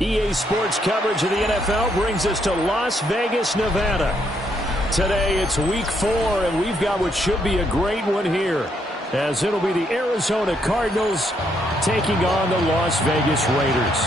EA Sports coverage of the NFL brings us to Las Vegas, Nevada. Today it's week 4, and we've got what should be a great one here, as it'll be the Arizona Cardinals taking on the Las Vegas Raiders.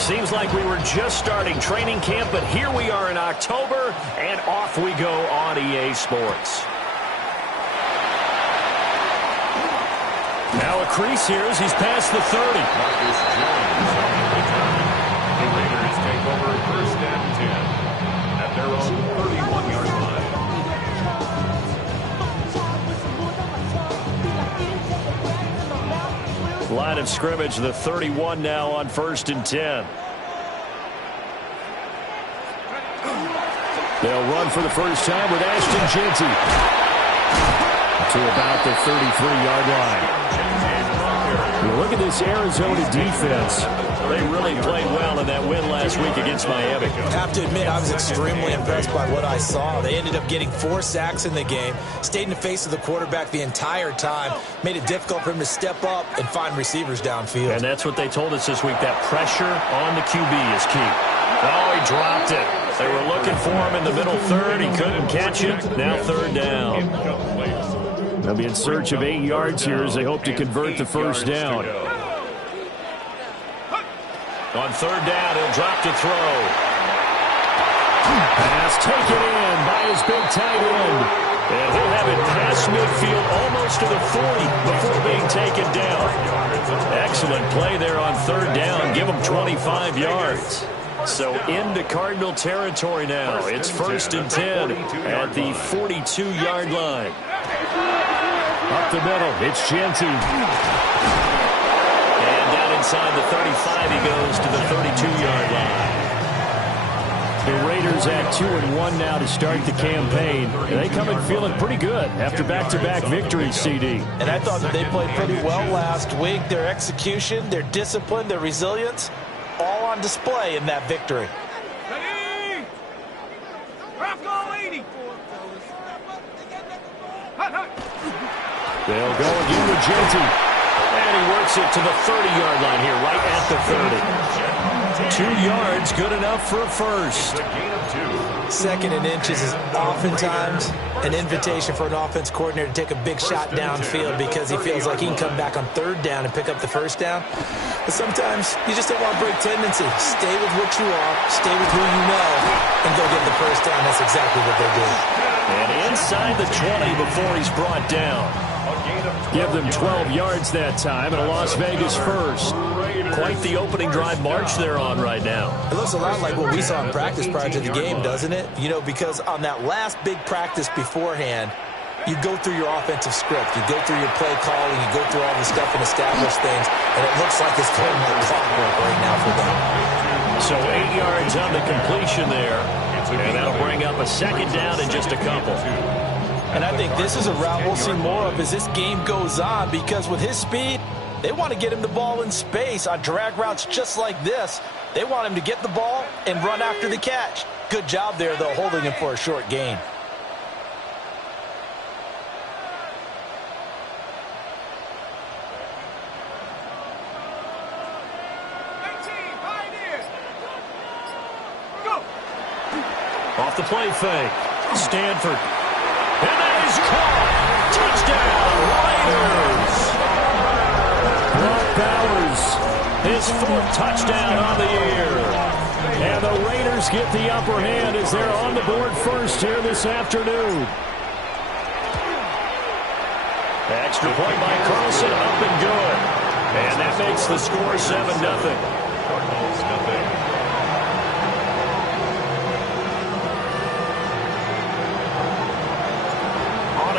Seems like we were just starting training camp, but here we are in October, and off we go on EA Sports. Now a crease here as he's past the 30. Marcus Jones on the return. The Raiders take over first and 10 at their own 31-yard line. Line of scrimmage, the 31 now on first and 10. They'll run for the first time with Ashton Jeanty to about the 33-yard line. You look at this Arizona defense. They really played well in that win last week against Miami. I have to admit, I was extremely impressed by what I saw. They ended up getting 4 sacks in the game, stayed in the face of the quarterback the entire time, made it difficult for him to step up and find receivers downfield. And that's what they told us this week, that pressure on the QB is key. Oh, he dropped it. They were looking for him in the middle third. He couldn't catch it. Now third down. They'll be in search of 8 yards here as they hope to convert the first down. On third down, he'll drop to throw. Pass taken in by his big tight end. And he'll have it past midfield almost to the 40 before being taken down. Excellent play there on third down. Give him 25 yards. So into Cardinal territory now. It's first and 10 at the 42-yard line. Up the middle, it's Jeanty. And down inside the 35, he goes to the 32-yard line. The Raiders at 2-1 now to start the campaign. And they come in feeling pretty good after back-to-back victories, CD. And I thought that they played pretty well last week. Their execution, their discipline, their resilience, all on display in that victory. Ready? Rocco 80. They'll go again with Jeanty. And he works it to the 30-yard line here, right at the 30. 2 yards, good enough for a first. Second and inches is oftentimes an invitation for an offense coordinator to take a big shot downfield because he feels like he can come back on third down and pick up the first down. But sometimes you just don't want to break tendency. Stay with what you are, stay with who you know, and go get the first down. That's exactly what they did. And inside the 20 before he's brought down. Give them 12 yards that time and a Las Vegas first. Quite the opening drive march they're on right now. It looks a lot like what we saw in practice prior to the game, doesn't it? You know, because on that last big practice beforehand, you go through your offensive script. You go through your play calling. You go through all the stuff and establish things. And it looks like it's going like clockwork right now for them. So 8 yards on the completion there. And that'll bring up a second down in just a couple. And I think this is a route we'll see more of as this game goes on, because with his speed, they want to get him the ball in space on drag routes just like this. They want him to get the ball and run after the catch. Good job there, though, holding him for a short gain. Off the play fake. Stanford. And that is caught. Touchdown, Raiders. Brock Bowers, his 4th touchdown on the year. And the Raiders get the upper hand as they're on the board first here this afternoon. Extra point by Carlson, up and good. And that makes the score 7-0. Cardinals nothing.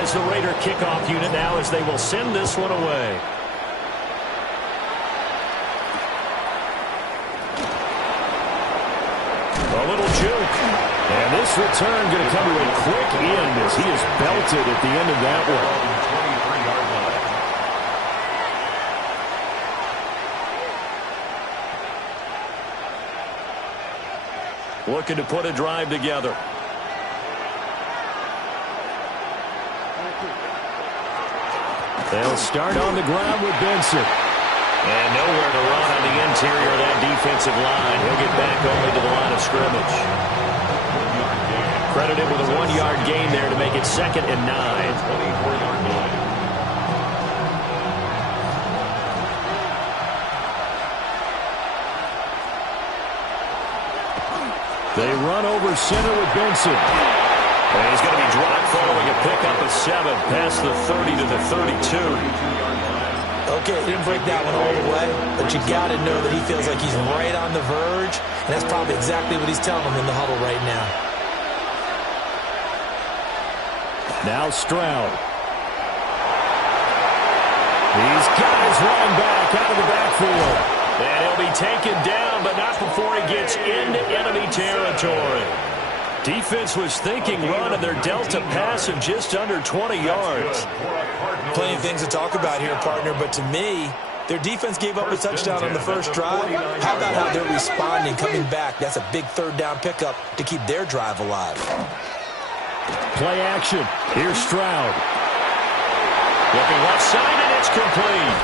As the Raider kickoff unit now as they will send this one away. A little juke. And this return going to come to a quick end as he is belted at the end of that one. looking to put a drive together. They'll start on the ground with Benson. And nowhere to run on the interior of that defensive line. He'll get back only to the line of scrimmage. Credited with a 1-yard gain there to make it 2nd and 9. 24-yard line. They run over center with Benson. And he's going to be dropped following a pickup of 7 past the 30 to the 32. Okay, he didn't break that one all the way, but you got to know that he feels like he's right on the verge, and that's probably exactly what he's telling him in the huddle right now. Now Stroud. He's got his running back out of the backfield. And he'll be taken down, but not before he gets into enemy territory. Defense was thinking run, and they're dealt a pass of just under 20 yards. Plenty of things to talk about here, partner, but to me, their defense gave up a touchdown on the first drive. How about how they're responding, coming back? That's a big third-down pickup to keep their drive alive. Play action. Here's Stroud. Looking left side, and it's complete.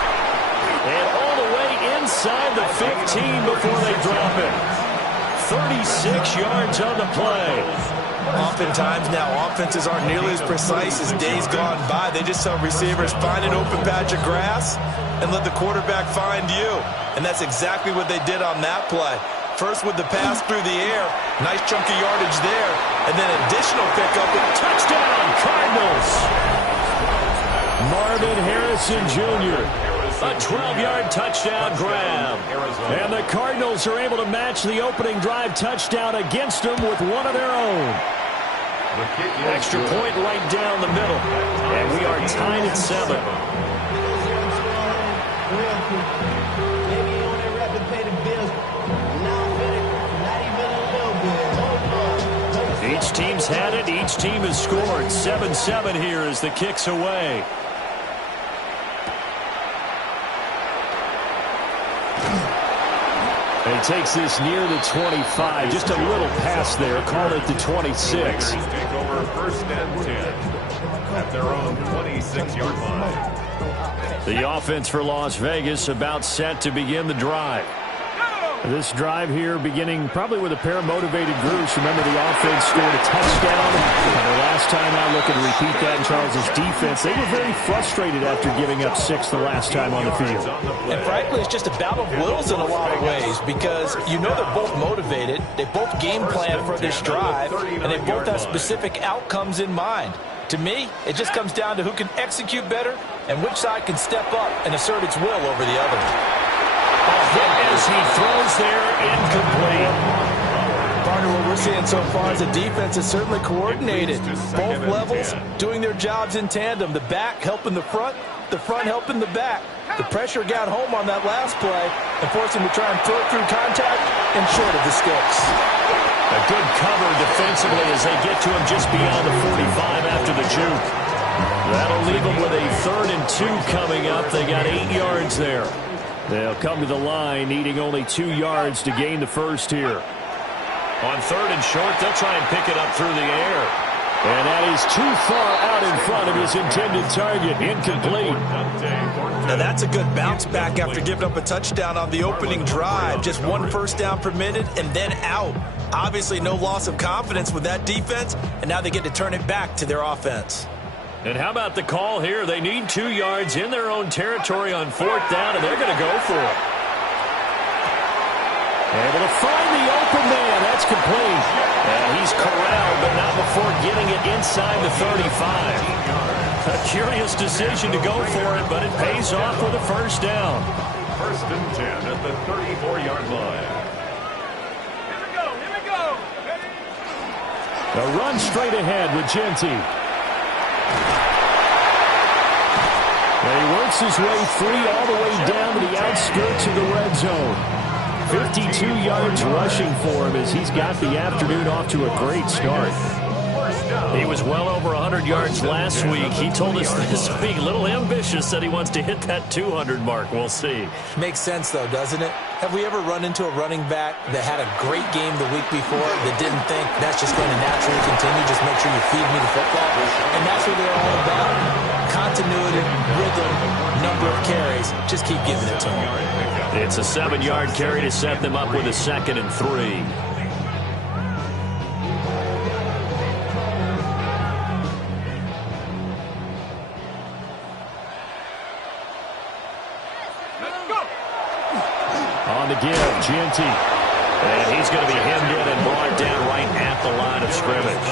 And all the way inside the 15 before they drop it. 36 yards on the play. Oftentimes now, offenses aren't nearly as precise as days gone by. They just tell receivers, find an open patch of grass and let the quarterback find you. And that's exactly what they did on that play. First with the pass through the air, nice chunk of yardage there, and then additional pickup with touchdown, Cardinals. Marvin Harrison Jr., a 12-yard touchdown grab. And the Cardinals are able to match the opening drive touchdown against them with one of their own. Extra point right down the middle. And we are tied at 7. Each team's had it. Each team has scored. 7-7 here as the kick's away. And he takes this near the 25. Just a little pass there. Call it the 26. Take over 1st and 10 at their own 26-yard line. The offense for Las Vegas about set to begin the drive. This drive here beginning probably with a pair of motivated groups. Remember, the offense scored a touchdown. And the last time out, looking to repeat that in Charles' defense. They were very frustrated after giving up 6 the last time on the field. And frankly, it's just a battle of wills in a lot of ways because you know they're both motivated. They both game plan for this drive, and they both have specific outcomes in mind. To me, it just comes down to who can execute better and which side can step up and assert its will over the other. As he throws there, incomplete. Partner, what we're seeing so far is the defense is certainly coordinated. Both levels doing their jobs in tandem. The back helping the front helping the back. The pressure got home on that last play and forced him to try and throw it through contact and short of the sticks. A good cover defensively as they get to him just beyond the 45 after the juke. That'll leave them with a 3rd and 2 coming up. They got 8 yards there. They'll come to the line, needing only 2 yards to gain the first here. On 3rd and short, they'll try and pick it up through the air. And that is too far out in front of his intended target. Incomplete. Now that's a good bounce back after giving up a touchdown on the opening drive. Just 1 first down permitted and then out. Obviously no loss of confidence with that defense, and now they get to turn it back to their offense. And how about the call here? They need 2 yards in their own territory on 4th down, and they're going to go for it. Able to find the open man. That's complete. And he's corralled, but not before getting it inside the 35. A curious decision to go for it, but it pays off with a first down. 1st and 10 at the 34-yard line. Here we go. A run straight ahead with Genty. And he works his way free all the way down to the outskirts of the red zone. 52 yards rushing for him as he's got the afternoon off to a great start. first down. He was well over 100 yards last week. He told us this week, a little ambitious, said he wants to hit that 200 mark. We'll see. Makes sense, though, doesn't it? Have we ever run into a running back that had a great game the week before that didn't think that's just going to naturally continue? Just make sure you feed me the football. And that's what they're all about. Continuity, rhythm, number of carries. Just keep giving it to them. It's a 7-yard carry to set them up with a 2nd and 3. On the give, Gianti. And he's going to be hemmed in and brought down right at the line of scrimmage.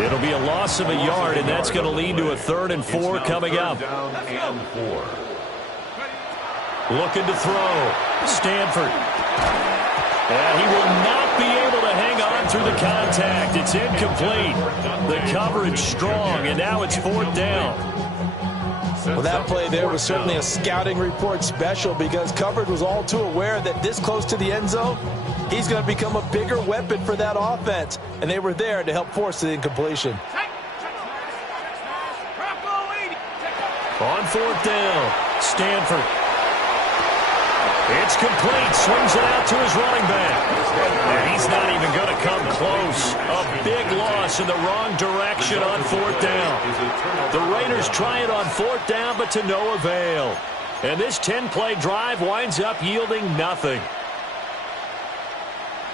It'll be a loss of a yard, and that's going to lead to a 3rd and 4 coming up. Looking to throw. Stanford. And he will not be able to hang on through the contact. It's incomplete. The coverage strong, and now it's 4th down. Well, that play there was certainly a scouting report special because coverage was all too aware that this close to the end zone, he's going to become a bigger weapon for that offense. And they were there to help force the incompletion. On 4th down, Stanford. It's complete. Swings it out to his running back. And he's not even going to come close. A big loss in the wrong direction on 4th down. The Raiders try it on 4th down, but to no avail. And this 10-play drive winds up yielding nothing.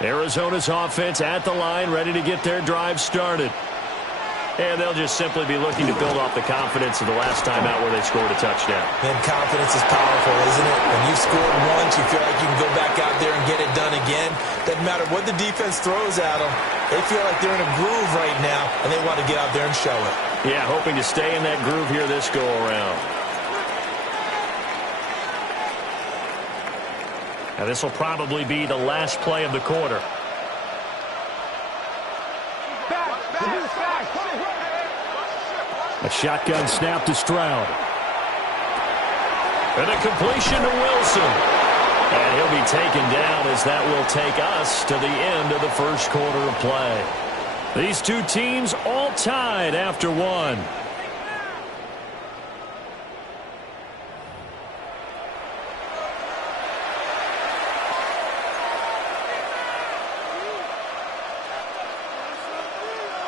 Arizona's offense at the line, ready to get their drive started. And they'll just simply be looking to build off the confidence of the last time out where they scored a touchdown. And confidence is powerful, isn't it? When you've scored once, you feel like you can go back out there and get it done again. Doesn't matter what the defense throws at them. They feel like they're in a groove right now, and they want to get out there and show it. Yeah, hoping to stay in that groove here this go-around. Now, this will probably be the last play of the quarter. A shotgun snap to Stroud. And a completion to Wilson. And he'll be taken down as that will take us to the end of the first quarter of play. These two teams all tied after one.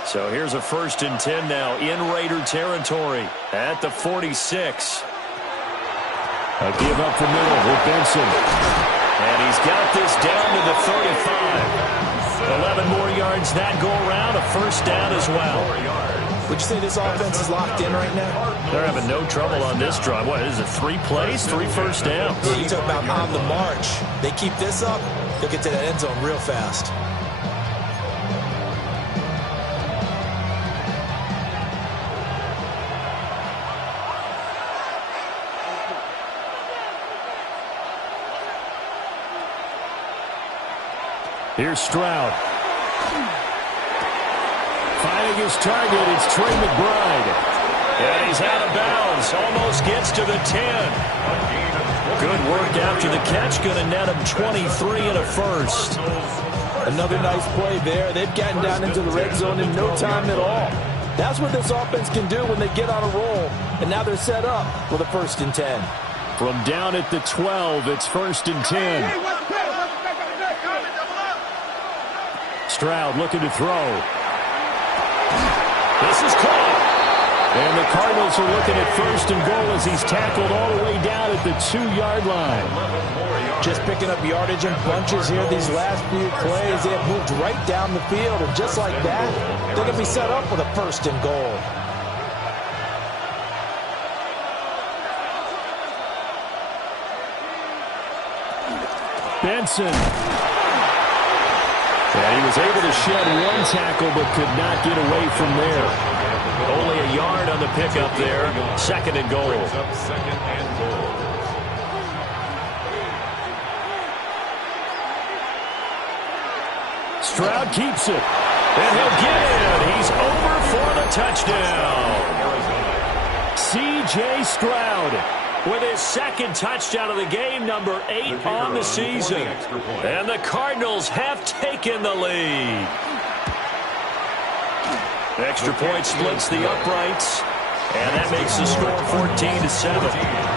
So here's a 1st and 10 now in Raider territory at the 46. A give up the middle with Benson. And he's got this down to the 35. 11 more yards that go around, a 1st down as well. Would you say this offense is locked in right now? They're having no trouble on this drive. What is it, 3 plays, 3 first downs? Yeah, you talk about on the march. They keep this up, they'll get to that end zone real fast. Here's Stroud. Finding his target, it's Trey McBride. And he's out of bounds. Almost gets to the 10. Good work after the catch. Going to net him 23 and a 1st. Another nice play there. They've gotten down into the red zone in no time at all. That's what this offense can do when they get on a roll. And now they're set up for the 1st and 10. From down at the 12, it's 1st and 10. Stroud looking to throw. This is caught. And the Cardinals are looking at 1st and goal as he's tackled all the way down at the 2-yard line. Just picking up yardage in bunches here these last few plays. They have moved right down the field, and just like that, they're going to be set up with a 1st and goal. Benson. And he was able to shed one tackle but could not get away from there. Only a yard on the pickup there. 2nd and goal. Stroud keeps it. And he'll get in. He's over for the touchdown. C.J. Stroud with his 2nd touchdown of the game, number 8 on the season. And the Cardinals have taken the lead. Extra point splits the uprights, and that makes the score 14-7.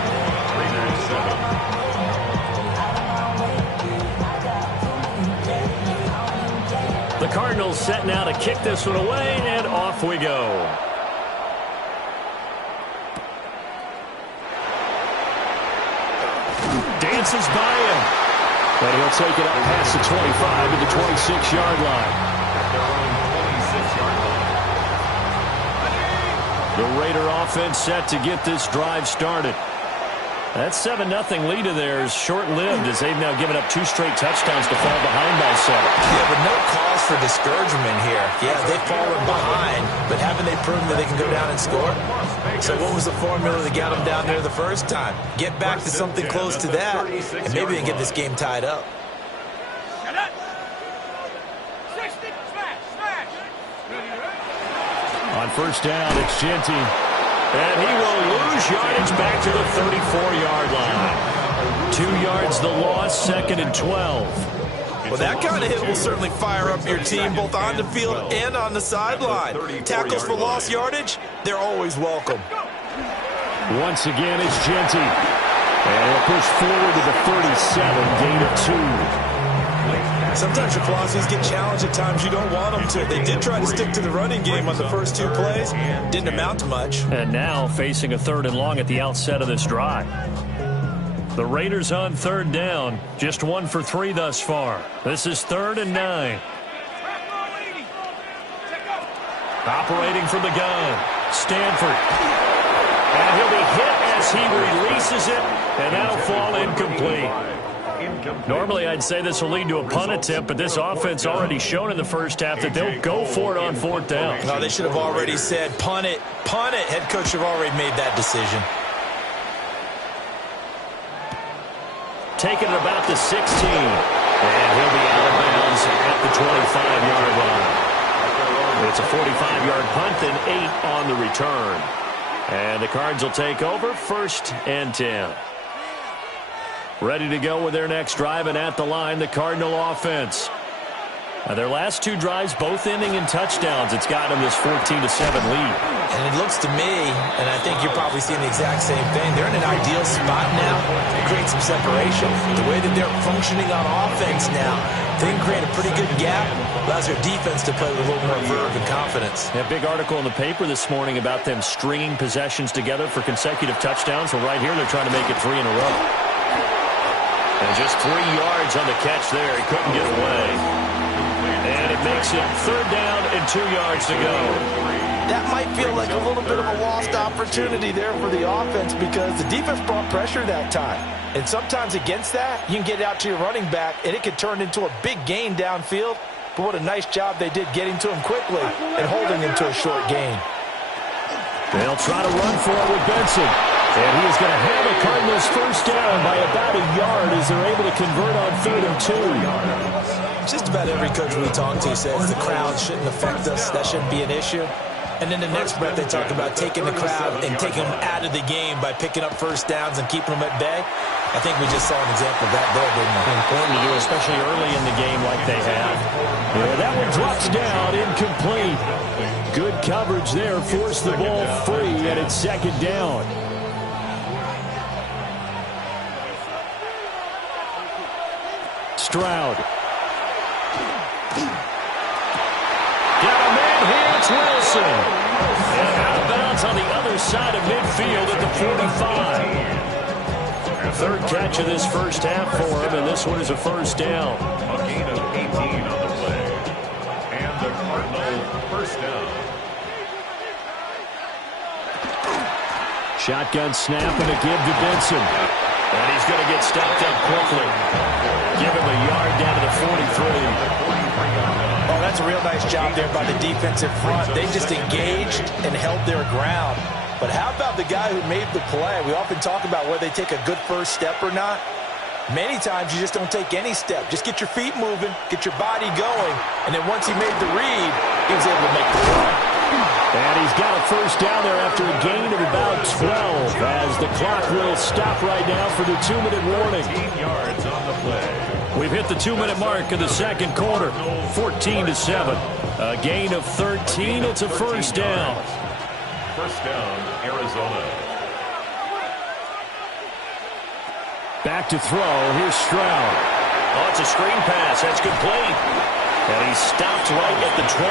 The Cardinals set now to kick this one away, and off we go. Dances by him. But he'll take it up past the 25 to the 26-yard line. At their own 26-yard line. The Raider offense set to get this drive started. That 7-0 lead of theirs short-lived as they've now given up 2 straight touchdowns to fall behind by 7. Yeah, but no cause for discouragement here. Yeah, they've fallen behind, but haven't they proven that they can go down and score? So what was the formula that got them down there the first time? Get back to something close to that, and maybe they can get this game tied up. On first down, it's Genty. And he will lose yardage back to the 34-yard line. 2 yards the loss, 2nd and 12. Well, that kind of hit will certainly fire up your team both on the field and on the sideline. Tackles for lost yardage, they're always welcome. Once again, it's Genty. And he'll push forward to the 37, gain of 2. Sometimes your philosophies get challenged at times you don't want them to. They did try to stick to the running game on the first 2 plays. Didn't amount to much. And now facing a 3rd and long at the outset of this drive. The Raiders on 3rd down. Just 1 for 3 thus far. This is 3rd and 9. Operating from the gun. Stanford. And he'll be hit as he releases it. And that'll fall incomplete. Normally, I'd say this will lead to a punt attempt, but this offense already shown in the first half that they'll go for it on 4th down. No, they should have already said, punt it, punt it. Head coach should have already made that decision. Taking it about the 16. And he'll be out of bounds at the 25-yard line. It's a 45-yard punt, then 8 on the return. And the Cards will take over 1st and 10. Ready to go with their next drive, and at the line, the Cardinal offense. Now, their last 2 drives, both ending in touchdowns. It's got them this 14-7 lead. And it looks to me, and I think you're probably seeing the exact same thing, they're in an ideal spot now to create some separation. The way that they're functioning on offense now, they can create a pretty good gap. Allows their defense to play with a little more verve and confidence. A big article in the paper this morning about them stringing possessions together for consecutive touchdowns. Well, right here, they're trying to make it 3 in a row. And just 3 yards on the catch there. He couldn't get away. And it makes it 3rd down and 2 yards to go. That might feel like a little bit of a lost opportunity there for the offense because the defense brought pressure that time. And sometimes against that, you can get it out to your running back, and it could turn into a big gain downfield. But what a nice job they did getting to him quickly and holding him to a short gain. They'll try to run for it with Benson. And he is going to have a Cardinals first down by about a yard as they're able to convert on 3rd and 2. Just about every coach we talk to says the crowd shouldn't affect us. That shouldn't be an issue. And then the next breath they talk about taking the crowd and taking them out of the game by picking up first downs and keeping them at bay. I think we just saw an example of that there, didn't we? Important to do, especially early in the game like they have. Yeah, that one drops down, incomplete. Good coverage there, forced the ball free, and it's 2nd down. Stroud. Got a man here, it's Wilson. And out of bounds on the other side of midfield at the 45. 3rd catch of this first half for him, and this one is a first down. A gain of 18 on the play. And the Cardinal first down. Shotgun snap and a give to Benson. And he's going to get stopped up quickly. Give him a yard down to the 43. Oh, that's a real nice job there by the defensive front. They just engaged and held their ground. But how about the guy who made the play? We often talk about whether they take a good first step or not. Many times you just don't take any step. Just get your feet moving, get your body going, and then once he made the read, he was able to make the play. And he's got a first down there after a gain of about 12 as the clock will stop right now for the 2-minute warning. 18 yards on the play. We've hit the 2-minute mark of the second quarter. 14-7. A gain of 13. It's a first down. First down, Arizona. Back to throw. Here's Stroud. Oh, it's a screen pass. That's complete. And he stopped right at the 25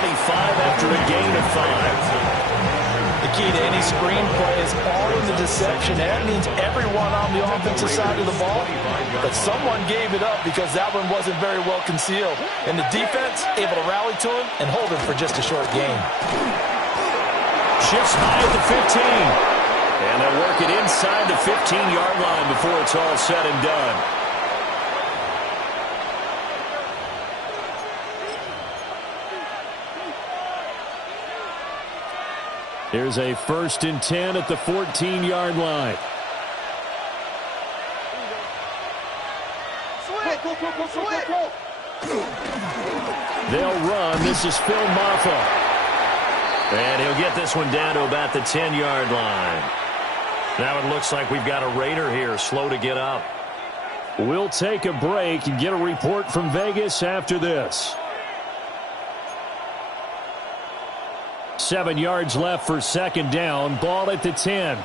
after a gain of 5. The key to any screen play is all in the deception. That means everyone on the offensive side of the ball, but someone gave it up because that one wasn't very well concealed. And the defense able to rally to him and hold him for just a short gain. Shifts high at the 15. And they'll work it inside the 15-yard line before it's all said and done. Here's a 1st and 10 at the 14-yard line. They'll run. This is Phil Maffa. And he'll get this one down to about the 10-yard line. Now it looks like we've got a Raider here, slow to get up. We'll take a break and get a report from Vegas after this. 7 yards left for second down. Ball at the 10.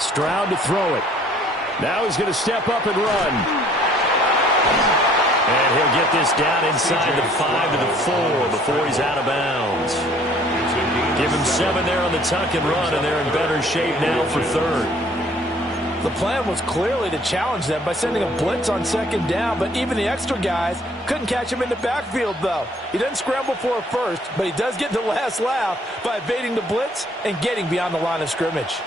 Stroud to throw it. Now he's going to step up and run. And he'll get this down inside the 5 to the 4 before he's out of bounds. Give him 7 there on the tuck and run, and they're in better shape now for third. The plan was clearly to challenge them by sending a blitz on second down, but even the extra guys couldn't catch him in the backfield, though. He doesn't scramble for a first, but he does get the last laugh by evading the blitz and getting beyond the line of scrimmage.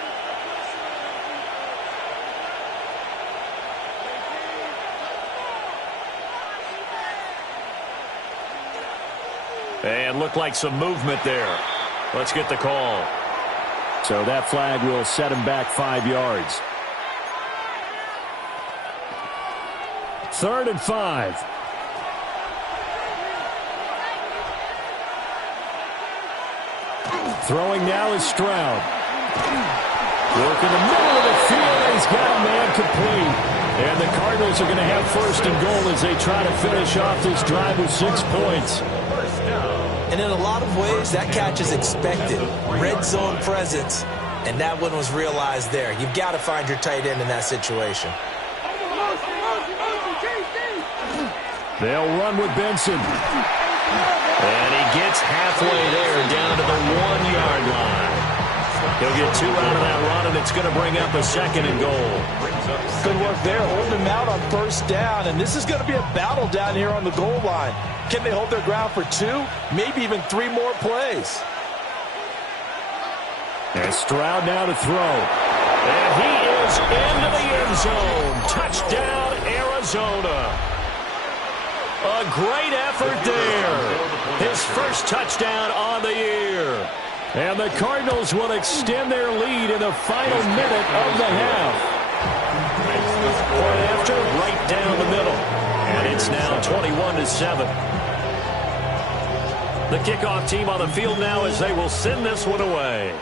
And looked like some movement there. Let's get the call. So that flag will set him back 5 yards. 3rd and 5. Throwing now is Stroud. Work in the middle of the field, and he's got a man complete. And the Cardinals are going to have 1st and goal as they try to finish off this drive with 6 points. And in a lot of ways, that catch is expected. Red zone presence, and that one was realized there. You've got to find your tight end in that situation. They'll run with Benson. And he gets halfway there, down to the 1-yard line. He'll get 2 out of that run, and it's going to bring up a 2nd and goal. Good work there, holding him out on 1st down, and this is going to be a battle down here on the goal line. Can they hold their ground for 2, maybe even 3 more plays? And Stroud now to throw. And he is into the end zone. Touchdown, Arizona. A great effort there. His first touchdown on the year. And the Cardinals will extend their lead in the final minute of the half. Point after, right down the middle. And it's now 21-7. The kickoff team on the field now as they will send this one away.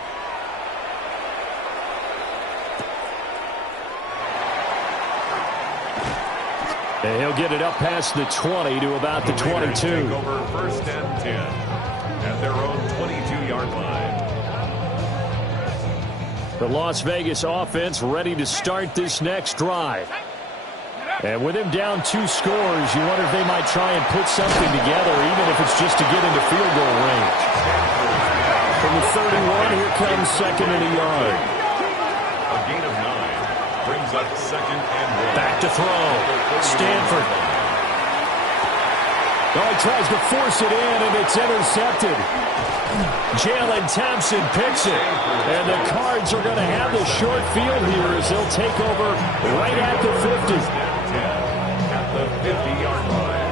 And he'll get it up past the 20 to about the 22. Take over 1st and 10 at their own 22-yard line. The Las Vegas offense ready to start this next drive. And with him down 2 scores, you wonder if they might try and put something together, even if it's just to get into field goal range. From the 31, here comes 2nd and a yard. A gain of 9 brings up 2nd and 1. Back to throw. Stanford. Oh, he tries to force it in, and it's intercepted. Jalen Thompson picks it. And the Cards are going to have the short field here as they'll take over right at the 50. At the 50-yard line.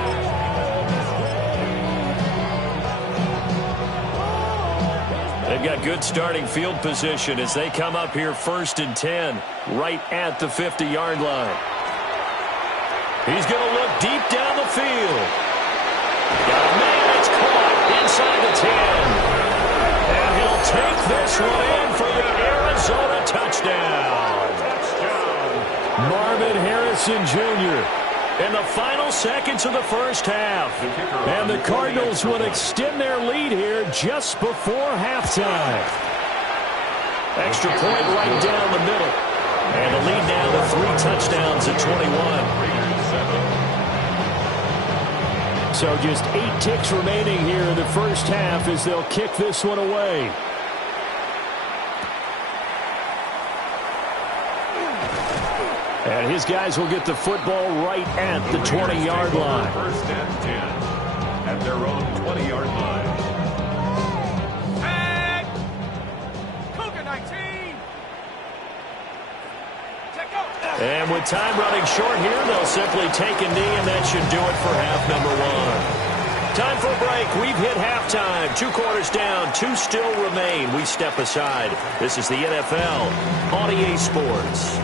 They've got good starting field position as they come up here 1st and 10, right at the 50-yard line. He's going to look deep down the field. Got a man, it's caught inside the 10. And he'll take this one in for the Arizona touchdown. Marvin Harrison Wilson Jr. in the final seconds of the first half. And the Cardinals will extend their lead here just before halftime. Extra point right down the middle. And the lead now to 3 touchdowns at 21. So just 8 ticks remaining here in the first half as they'll kick this one away. And his guys will get the football right at the 20-yard line. First and 10 at their own 20-yard line. Tag! Cougar 19! Check out! And with time running short here, they'll simply take a knee, and that should do it for half number 1. Time for a break. We've hit halftime. 2 quarters down. 2 still remain. We step aside. This is the NFL on EA Sports.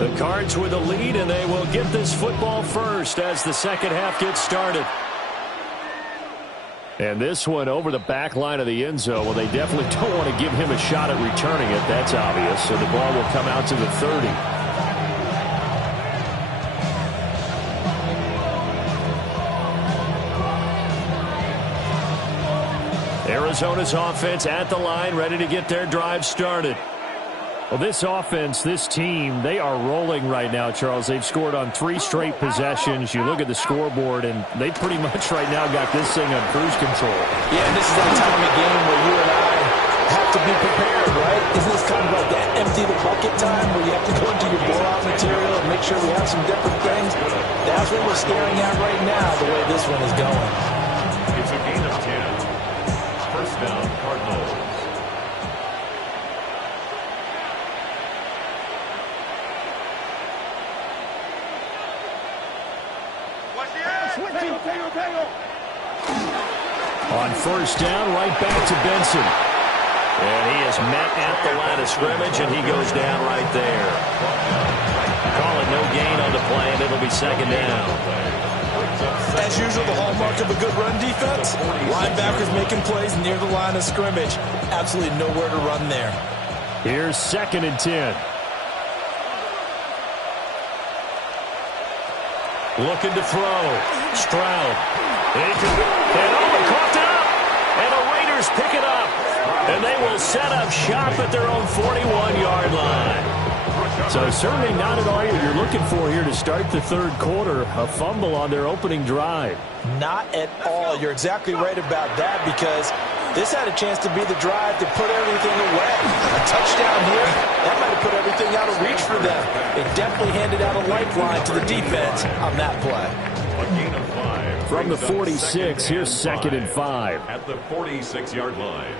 The Cards with a lead, and they will get this football first as the second half gets started. And this one over the back line of the end zone. Well, they definitely don't want to give him a shot at returning it. That's obvious. So the ball will come out to the 30. Arizona's offense at the line, ready to get their drive started. Well, this offense, this team, they are rolling right now, Charles. They've scored on 3 straight possessions. You look at the scoreboard, and they pretty much right now got this thing on cruise control. Yeah, and this is that time of the game where you and I have to be prepared, right? Isn't this kind of like that empty the bucket time where you have to go into your blowout material and make sure we have some different things? That's what we're staring at right now, the way this one is going. It's a gain of 10. First down, Cardinals. On first down, right back to Benson. And he is met at the line of scrimmage, and he goes down right there. Call it no gain on the play, and it'll be second down. As usual, the hallmark of a good run defense, linebackers making plays near the line of scrimmage. Absolutely nowhere to run there. Here's second and 10. Looking to throw. Stroud. And caught up. And the Raiders pick it up. And they will set up shop at their own 41-yard line. So certainly not at all what you're looking for here to start the third quarter. A fumble on their opening drive. Not at all. You're exactly right about that, because this had a chance to be the drive to put everything away. A touchdown here, that might have put everything out of reach for them. They definitely handed out a lifeline to the defense on that play. A gain of 5. From the 46, here's second and 5. At the 46-yard line.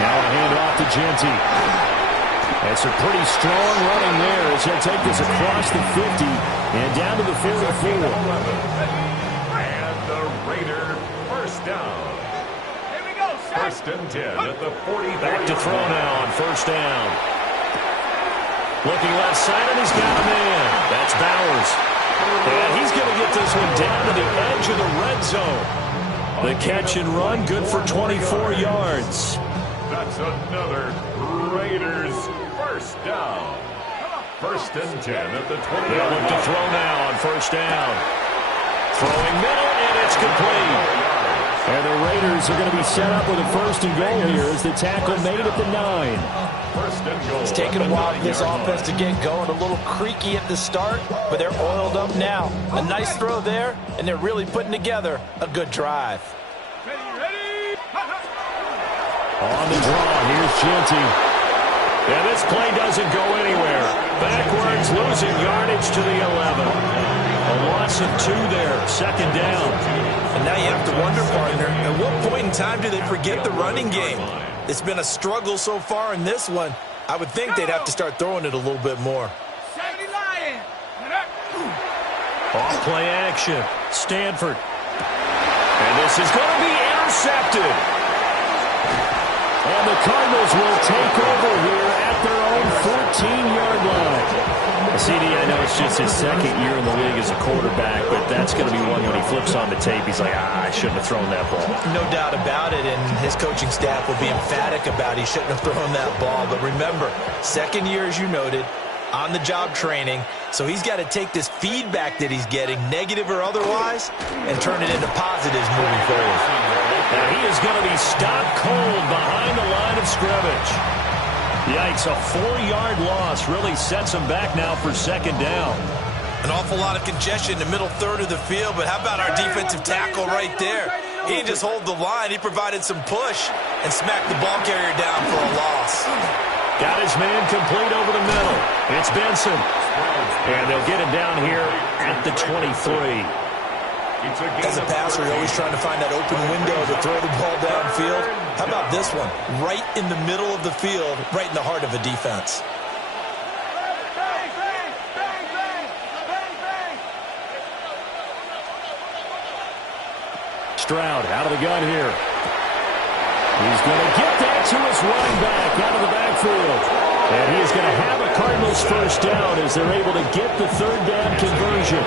Now a hand off to Genty. It's a pretty strong running there as he'll take this across the 50 and down to the 44. And the Raider first down. Here we go, First and 10 at the 40. Back to throw now on first down. Looking left side, and he's got a man. That's Bowers. And he's going to get this one down to the edge of the red zone. The catch and run, good for 24 yards. That's another Raiders first down. First and 10 at the 20. They'll look to throw now on first down. Throwing middle, and it's complete. And the Raiders are going to be set up with a first and goal here as the tackle made at the 9. First and goal. It's taken a while for this offense to get going. A little creaky at the start, but they're oiled up now. A nice throw there, and they're really putting together a good drive. Ready? On the draw, here's Genty. And this play doesn't go anywhere. Backwards, losing yardage to the 11. A loss of 2 there, second down. And now you have to wonder, partner, at what point in time do they forget the running game? It's been a struggle so far in this one. I would think they'd have to start throwing it a little bit more. 70 Lion. Off play action, Stanford. And this is going to be intercepted. And the Cardinals will take over here at their own 14-yard line. CD, I know it's just his second year in the league as a quarterback, but that's going to be one when he flips on the tape. He's like, I shouldn't have thrown that ball. No doubt about it, and his coaching staff will be emphatic about he shouldn't have thrown that ball. But remember, second year, as you noted, on-the-job training, so he's got to take this feedback that he's getting, negative or otherwise, and turn it into positives moving forward. And he is going to be stopped cold behind the line of scrimmage. Yikes, a 4-yard loss really sets him back now for second down. An awful lot of congestion in the middle third of the field, but how about our defensive tackle right there? He didn't just hold the line, he provided some push and smacked the ball carrier down for a loss. Got his man complete over the middle. It's Benson. And they'll get him down here at the 23. As a passer, you're always trying to find that open window to throw the ball downfield. How about this one? Right in the middle of the field, right in the heart of a defense. Bang, bang, bang, bang, bang, bang. Stroud out of the gun here. He's going to get that to his running back out of the backfield. And he is going to have a Cardinals first down as they're able to get the third down conversion.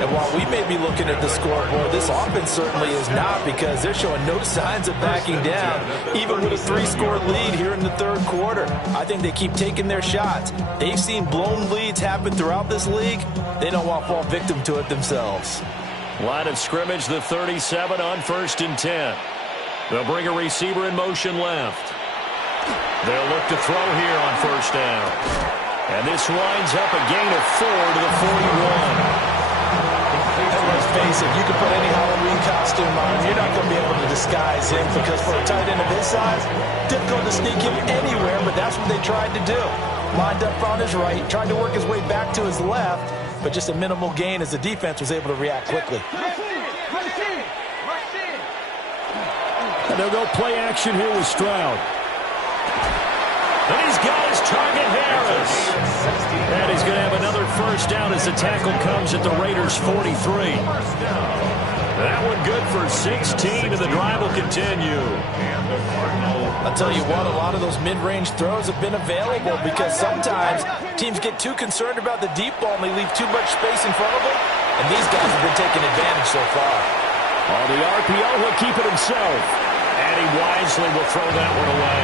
And while we may be looking at the scoreboard, this offense certainly is not, because they're showing no signs of backing down, even with a 3-score lead here in the third quarter. I think they keep taking their shots. They've seen blown leads happen throughout this league. They don't want to fall victim to it themselves. Line of scrimmage, the 37 on 1st and 10. They'll bring a receiver in motion left. They'll look to throw here on first down. And this winds up a gain of 4 to the 41. And let's face it, you can put any Halloween costume on him. You're not going to be able to disguise him, because for a tight end of his size, difficult to sneak him anywhere, but that's what they tried to do. Lined up on his right, tried to work his way back to his left, but just a minimal gain as the defense was able to react quickly. And they'll go play action here with Stroud. And he's got his target, Harris. And he's going to have another first down as the tackle comes at the Raiders' 43. That one good for 16, and the drive will continue. I'll tell you what, a lot of those mid-range throws have been available, because sometimes teams get too concerned about the deep ball and they leave too much space in front of them, and these guys have been taking advantage so far. On the RPO, he'll keep it himself. And he wisely will throw that one away.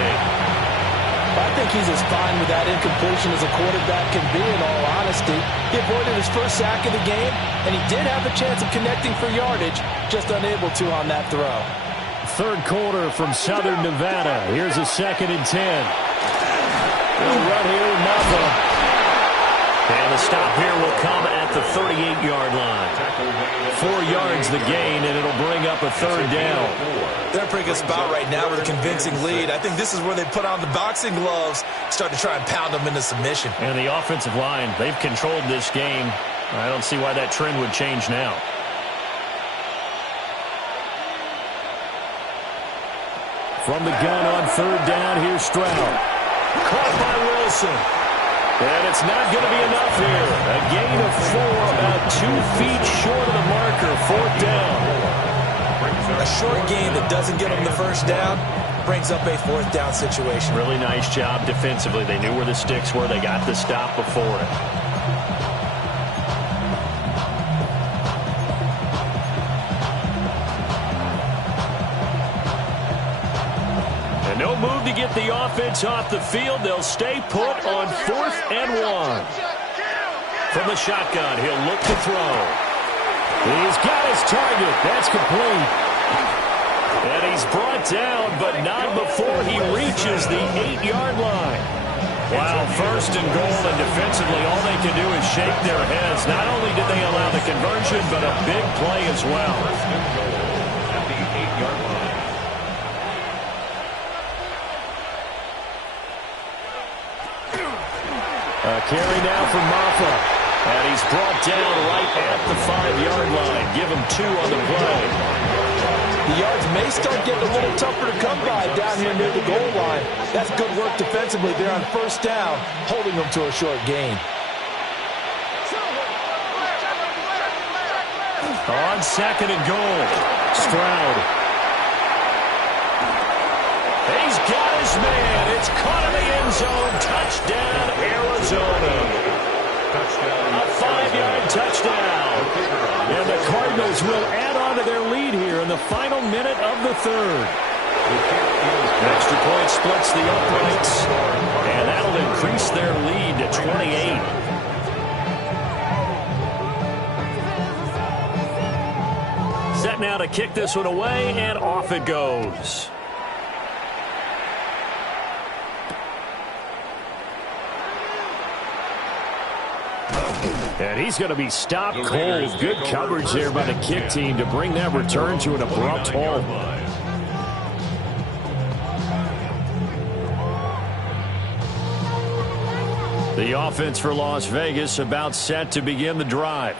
I think he's as fine with that incompletion as a quarterback can be, in all honesty. He avoided his first sack of the game, and he did have a chance of connecting for yardage, just unable to on that throw. Third quarter from Southern Nevada. Here's a 2nd and 10. They'll run here with Maffa. And the stop here will come at the 38-yard line. 4 yards the gain, and it'll bring up a third down. They're in a pretty good spot right now with a convincing lead. I think this is where they put on the boxing gloves, start to try and pound them into submission. And the offensive line, they've controlled this game. I don't see why that trend would change now. From the gun on third down, here's Stroud. Caught by Wilson. And it's not going to be enough here. A gain of 4, about 2 feet short of the marker, 4th down. A short gain that doesn't get them the first down brings up a 4th down situation. Really nice job defensively. They knew where the sticks were. They got the stop before it. And no move to get the offense off the field. They'll stay put on 4th and 1. From the shotgun, he'll look to throw. He's got his target. That's complete. And he's brought down, but not before he reaches the 8-yard line. Wow, 1st and goal, and defensively all they can do is shake their heads. Not only did they allow the conversion, but a big play as well. 1st and goal at the 8-yard line. A carry now from Maffa. And he's brought down right at the 5-yard line. Give him 2 on the play. The yards may start getting a little tougher to come by down here near the goal line. That's good work defensively there on first down, holding them to a short gain. On 2nd and goal, Stroud. He's got his man. It's caught in the end zone. Touchdown, Arizona. Touchdown, touchdown. And the Cardinals will add on to their lead here in the final minute of the third. Extra point splits the uprights, and that'll increase their lead to 28. Set now to kick this one away, and off it goes. And he's going to be stopped cold. Good coverage there by the kick team to bring that return to an abrupt halt. The offense for Las Vegas about set to begin the drive.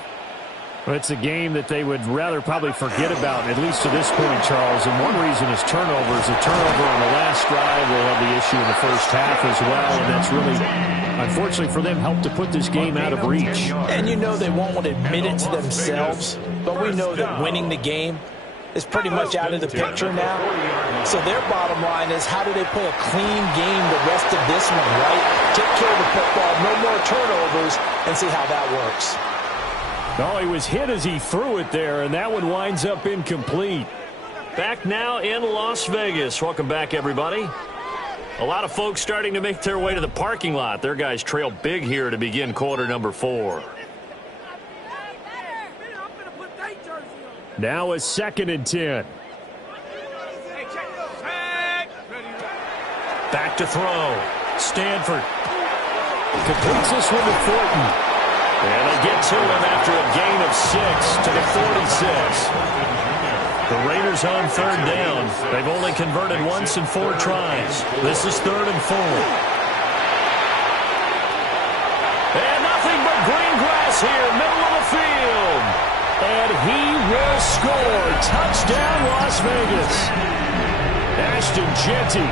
Well, it's a game that they would rather probably forget about, at least to this point, Charles. And one reason is turnovers. A turnover on the last drive will have the issue in the first half as well. And that's really, unfortunately for them, helped to put this game out of reach. And you know they won't want to admit it to themselves, but we know that winning the game is pretty much out of the picture now. So their bottom line is, how do they play a clean game the rest of this one, right? Take care of the football, no more turnovers, and see how that works. Oh, he was hit as he threw it there, and that one winds up incomplete. Back now in Las Vegas. Welcome back, everybody. A lot of folks starting to make their way to the parking lot. Their guys trail big here to begin quarter number 4. Now a 2nd and 10. Back to throw. Stanford completes this one to Thornton. And they get to him after a gain of 6 to the 46. The Raiders on third down. They've only converted once in 4 tries. This is 3rd and 4. And nothing but green grass here, middle of the field. And he will score. Touchdown, Las Vegas. Ashton Jeanty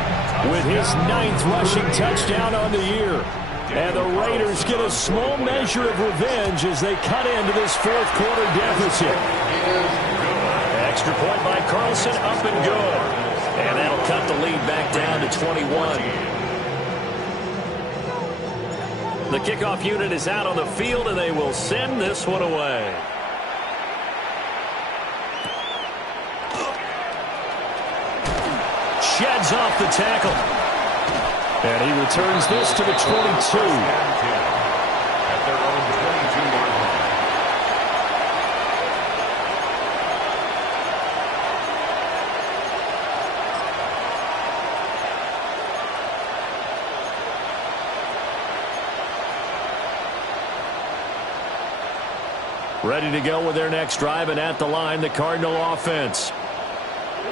with his 9th rushing touchdown on the year. And the Raiders get a small measure of revenge as they cut into this 4th quarter deficit. Extra point by Carlson, up and good. And that'll cut the lead back down to 21. The kickoff unit is out on the field, and they will send this one away. Sheds off the tackle. And he returns this to the 22. At their own 22-yard line. Ready to go with their next drive, and at the line, the Cardinal offense.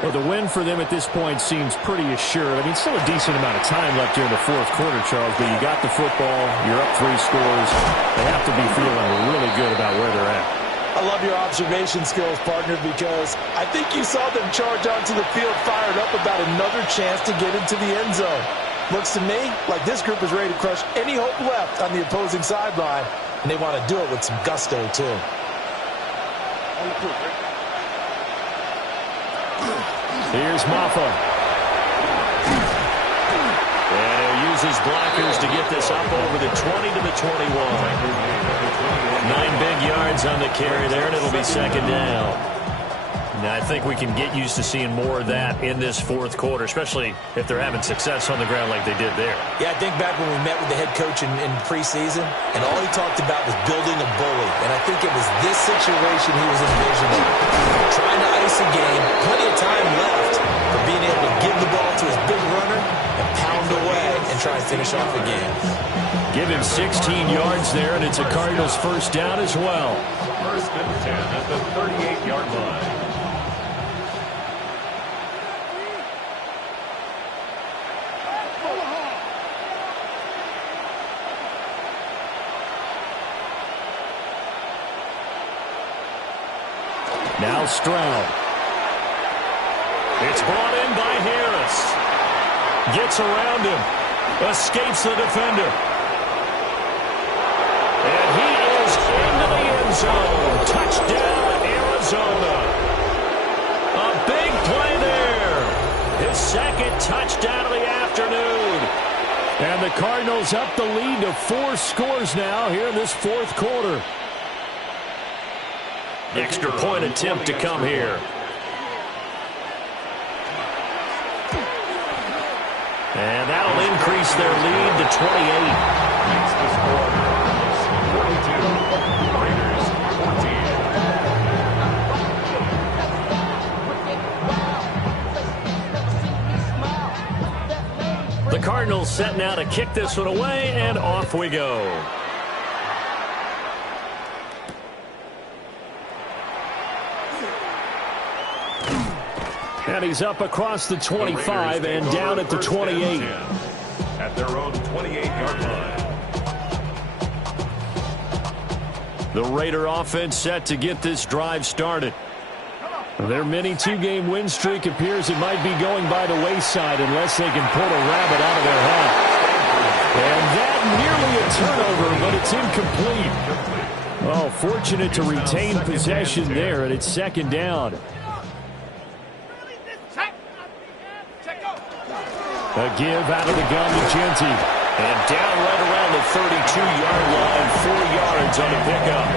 Well, the win for them at this point seems pretty assured. I mean, still a decent amount of time left here in the 4th quarter, Charles, but you got the football, you're up 3 scores. They have to be feeling really good about where they're at. I love your observation skills, partner, because I think you saw them charge onto the field fired up about another chance to get into the end zone. Looks to me like this group is ready to crush any hope left on the opposing sideline, and they want to do it with some gusto, too. Here's Maffa. And he'll use his blockers to get this up over the 20 to the 21. 9 big yards on the carry there, and it'll be 2nd down. Now, I think we can get used to seeing more of that in this 4th quarter, especially if they're having success on the ground like they did there. Yeah, I think back when we met with the head coach in preseason, and all he talked about was building a bully. And I think it was this situation he was envisioning. Trying to ice a game, plenty of time left for being able to give the ball to his big runner and pound away and try and finish off the game. Give him 16 yards there, and it's a Cardinals 1st down as well. 1st and 10 at the 38-yard line. Now Stroud. It's brought in by Harris. Gets around him. Escapes the defender. And he is into the end zone. Touchdown, Arizona. A big play there. His 2nd touchdown of the afternoon. And the Cardinals up the lead to 4 scores now here in this 4th quarter. Extra point attempt to come here. And that'll increase their lead to 28. Makes the score 42. Raiders 14. The Cardinals set now to kick this one away, and off we go. And he's up across the 25 and down at the 28. At their own 28-yard line. The Raider offense set to get this drive started. Their mini two-game win streak appears it might be going by the wayside unless they can pull a rabbit out of their hat. And that nearly a turnover, but it's incomplete. Oh, fortunate to retain possession there, and it's second down. A give out of the gun to Genty. And down right around the 32-yard line, 4 yards on the pickup.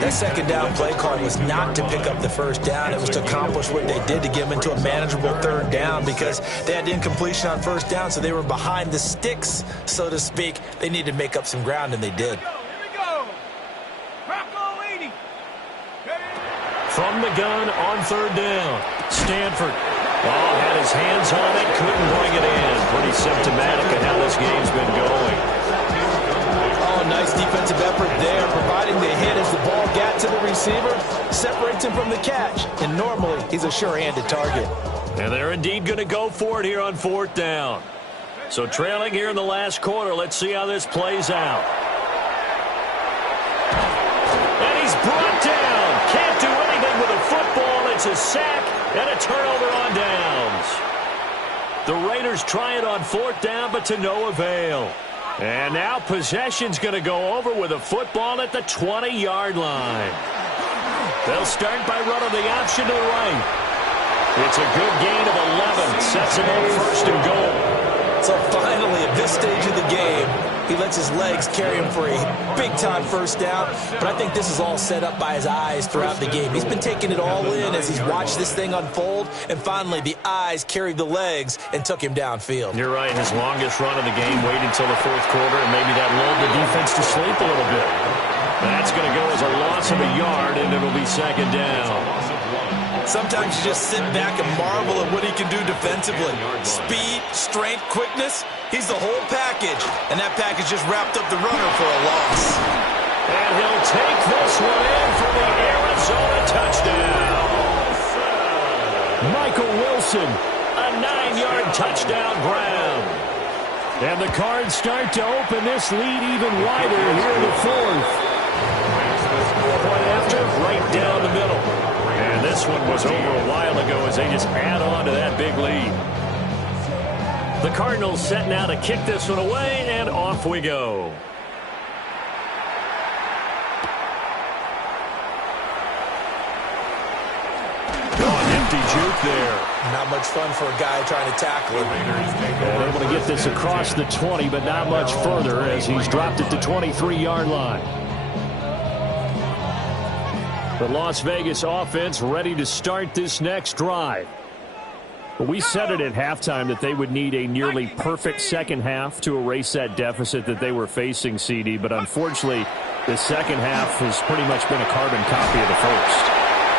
That second down play call was not to pick up the first down. It was to accomplish what they did to get them into a manageable third down because they had incompletion on first down, so they were behind the sticks, so to speak. They needed to make up some ground, and they did. From the gun on third down, Stanford. Oh, had his hands on it, couldn't bring it in. Pretty symptomatic of how this game's been going. Oh, nice defensive effort there, providing the hit as the ball got to the receiver, separates him from the catch, and normally he's a sure-handed target. And they're indeed going to go for it here on fourth down. So trailing here in the last quarter, let's see how this plays out. And he's brought down. Can't do anything with a football. It's a sack. And a turnover on downs. The Raiders try it on fourth down, but to no avail. And now possession's going to go over with a football at the 20-yard line. They'll start by running the option to the right. It's a good gain of 11. Sets them up first and goal. So finally, at this stage of the game, he lets his legs carry him for a big-time first down. But I think this is all set up by his eyes throughout the game. He's been taking it all in as he's watched this thing unfold. And finally, the eyes carried the legs and took him downfield. You're right. His longest run of the game waited until the fourth quarter, and maybe that lulled the defense to sleep a little bit. That's going to go as a loss of a yard, and it'll be second down. Sometimes you just sit back and marvel at what he can do defensively. Speed, strength, quickness. He's the whole package. And that package just wrapped up the runner for a loss. And he'll take this one in for the Arizona touchdown. Michael Wilson, a 9-yard touchdown ground. And the Cards start to open this lead even wider here in the fourth. Point after, right down the middle. And this one was over a while ago as they just add on to that big lead. The Cardinals set now to kick this one away, and off we go. Empty juke there. Not much fun for a guy trying to tackle him. And able to get this across the 20, but not much further as he's dropped it to 23-yard line. The Las Vegas offense ready to start this next drive. We said it at halftime that they would need a nearly perfect second half to erase that deficit that they were facing, CD. But unfortunately, the second half has pretty much been a carbon copy of the first.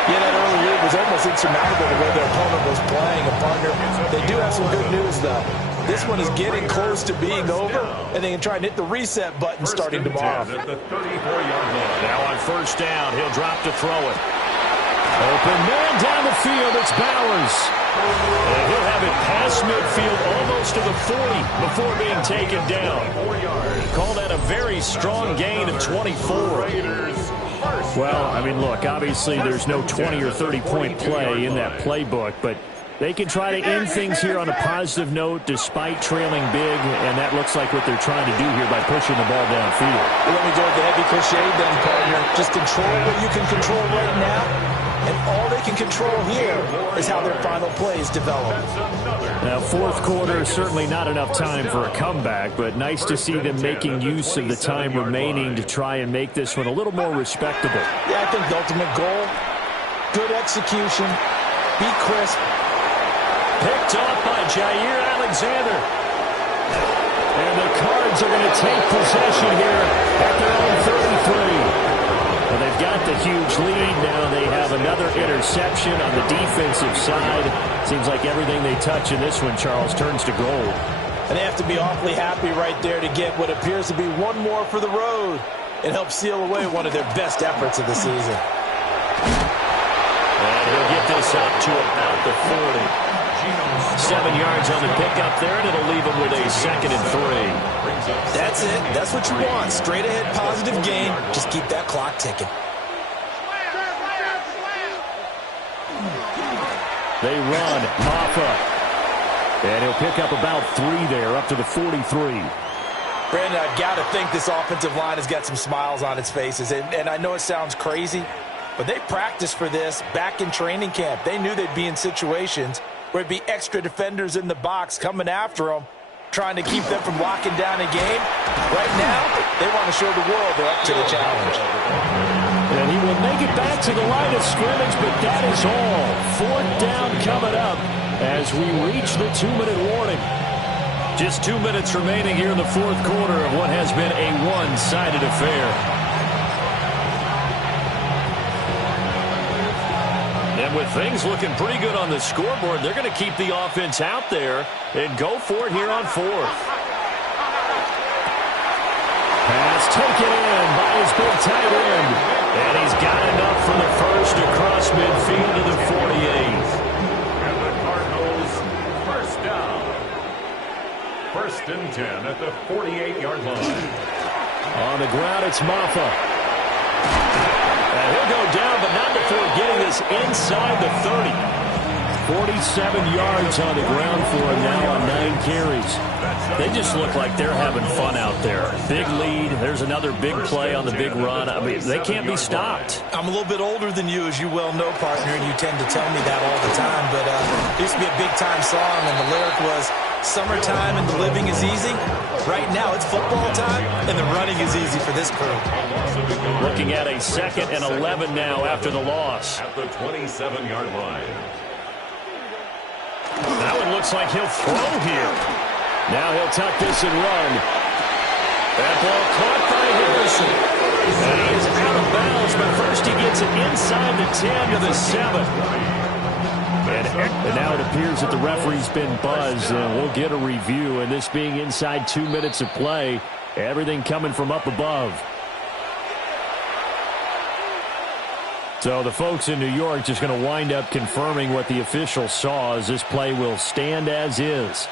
Yeah, that early lead was almost insurmountable the way their opponent was playing. And partner, they do have some good news, though. This one is getting close to being over, and they can try and hit the reset button starting tomorrow. At the 34-yard line. Now on first down, he'll drop to throw it. Open man down the field, it's Bowers. And he'll have it past midfield almost to the 40 before being taken down. Call that a very strong gain of 24. Well, I mean, look, obviously there's no 20 or 30-point play in that playbook, but they can try to end things here on a positive note despite trailing big, and that looks like what they're trying to do here by pushing the ball downfield. Well, let me go with the heavy cliche then, partner. Just control what you can control right now. And all they can control here is how their final plays develop. Now, fourth quarter, certainly not enough time for a comeback, but nice to see them making use of the time remaining to try and make this one a little more respectable. Yeah, I think the ultimate goal, good execution, be crisp. Picked off by Jair Alexander. And the Cards are going to take possession here at their own 33. Well, they've got the huge lead. Now they have another interception on the defensive side. Seems like everything they touch in this one, Charles, turns to gold. And they have to be awfully happy right there to get what appears to be one more for the road. It helps seal away one of their best efforts of the season. And he'll get this up to about the 40. 7 yards on the pickup there, and it'll leave him with a 2nd and 3. That's it. That's what you want. Straight ahead, positive gain. Just keep that clock ticking. They run. Maffa. And he'll pick up about 3 there, up to the 43. Brandon, I've got to think this offensive line has got some smiles on its faces. And I know it sounds crazy, but they practiced for this back in training camp. They knew they'd be in situations where it'd be extra defenders in the box coming after them, trying to keep them from locking down a game. Right now, they want to show the world they're up to the challenge. And he will make it back to the line of scrimmage, but that is all. 4th down coming up as we reach the 2-minute warning. Just 2 minutes remaining here in the fourth quarter of what has been a one-sided affair. And with things looking pretty good on the scoreboard, they're going to keep the offense out there and go for it here on 4th. Pass taken in by his big tight end. And he's got enough for the first across midfield to the 48th. And the Cardinals, first down. 1st and 10 at the 48-yard line. On the ground, it's Maffa. And he'll go down, but not before getting this inside the 30. 47 yards on the ground for him now on 9 carries. They just look like they're having fun out there. Big lead. There's another big play on the big run. I mean, they can't be stopped. I'm a little bit older than you, as you well know, partner, and you tend to tell me that all the time. But it used to be a big-time song, and the lyric was, summertime and the living is easy. Right now, it's football time, and the running is easy for this crew. Looking at a 2nd and 11 now after the loss. At the 27-yard line. That one looks like he'll throw here. Now he'll tuck this and run. That ball caught by Harrison. And he is out of bounds, but first he gets it inside the 10 to the 7. And now it appears that the referee's been buzzed, and we'll get a review. And this being inside 2 minutes of play, everything coming from up above. So the folks in New York just going to wind up confirming what the official saw, as this play will stand as is.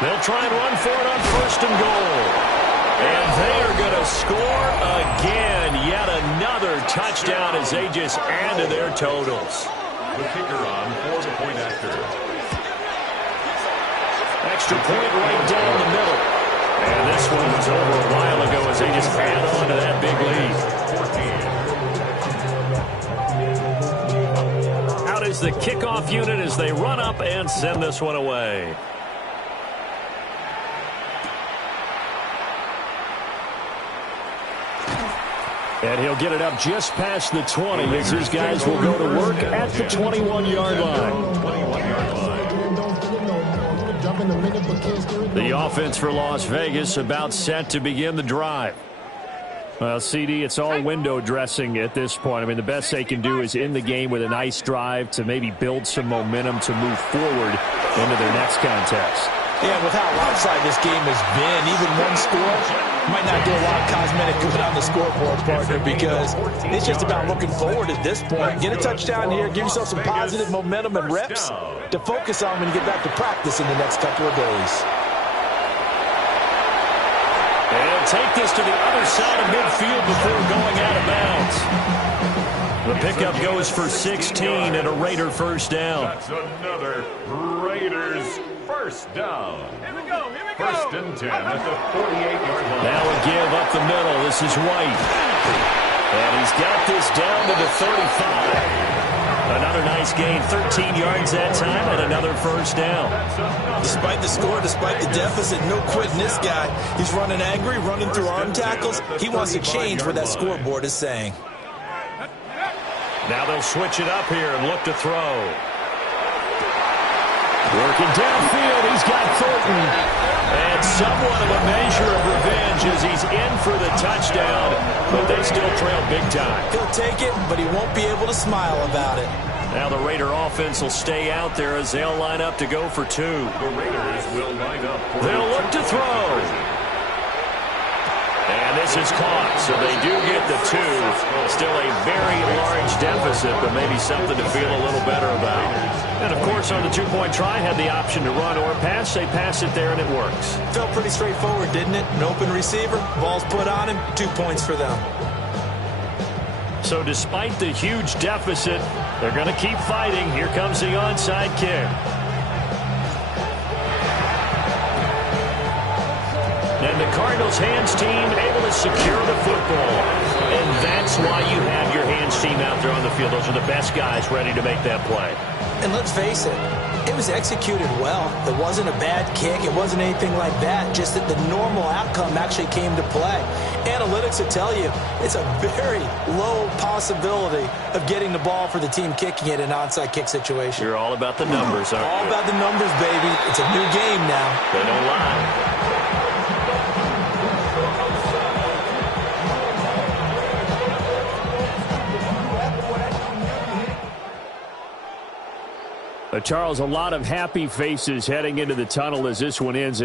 They'll try and run for it on 1st and goal. And they are going to score again. Yet another touchdown as they just add to their totals. The kicker on for the point after. Extra point right down the middle. And this one was over a while ago as they just add on to that big lead. 14. Out is the kickoff unit as they run up and send this one away. And he'll get it up just past the 20 as these guys will go to work at the 21-yard line. The offense for Las Vegas about set to begin the drive. Well, CD, it's all window dressing at this point. I mean, the best they can do is in the game with a nice drive to maybe build some momentum to move forward into their next contest. Yeah, with how lopsided this game has been, even one score might not do a lot of cosmetic good on the scoreboard, partner, because it's just about looking forward at this point. Get a touchdown here, give yourself some positive momentum and reps to focus on when you get back to practice in the next couple of days. And take this to the other side of midfield before going out of bounds. The pickup goes for 16 and a Raider first down. That's another Raiders first down. Here we go. 1st and 10 at the 48-yard line. Now a give up the middle. This is White. And he's got this down to the 35. Another nice gain, 13 yards that time, and another first down. Despite the score, despite the deficit, no quitting this guy. He's running angry, running through arm tackles. He wants to change what that scoreboard is saying. Now they'll switch it up here and look to throw. Working downfield, he's got Thornton. And somewhat of a measure of revenge as he's in for the touchdown, but they still trail big time. He'll take it, but he won't be able to smile about it. Now the Raider offense will stay out there as they'll line up to go for two. The Raiders will line up. They'll look to throw. And this is caught, so they do get the two. Still a very large deficit, but maybe something to feel a little better about. And, of course, on the two-point try, had the option to run or pass. They pass it there, and it works. Felt pretty straightforward, didn't it? An open receiver, ball's put on him, 2 points for them. So despite the huge deficit, they're going to keep fighting. Here comes the onside kick. And the Cardinals' hands team able to secure the football. And that's why you have your hands team out there on the field. Those are the best guys ready to make that play. And let's face it, it was executed well. It wasn't a bad kick. It wasn't anything like that. Just that the normal outcome actually came to play. Analytics will tell you it's a very low possibility of getting the ball for the team kicking it in an onside kick situation. You're all about the numbers, aren't you? All about the numbers, baby. It's a new game now. They don't lie. Charles, a lot of happy faces heading into the tunnel as this one ends.